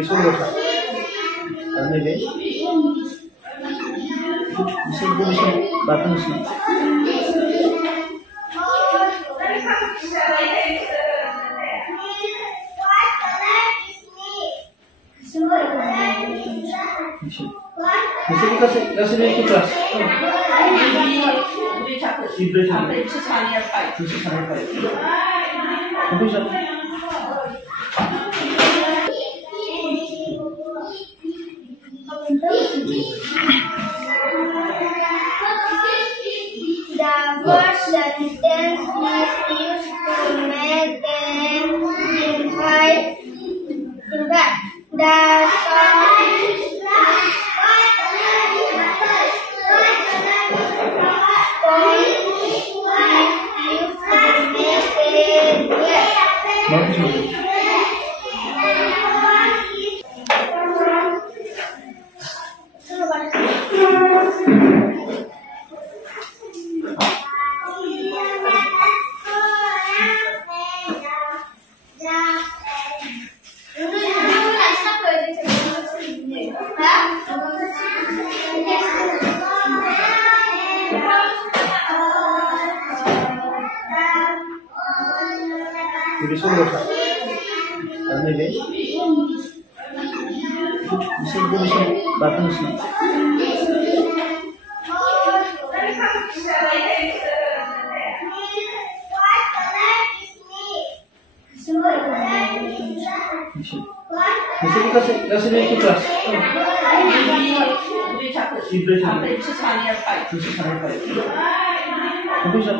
Jadi suruh karena ini bisa batang sih. Bisa kasih lagi kelas. Sampai sisanya baik. Bisa. The word sentence is used to make them invite. The song Jadi suruh karena ini bisa batang sih. Bisa kasih lagi kelas. Sampai sisanya baik. Bisa.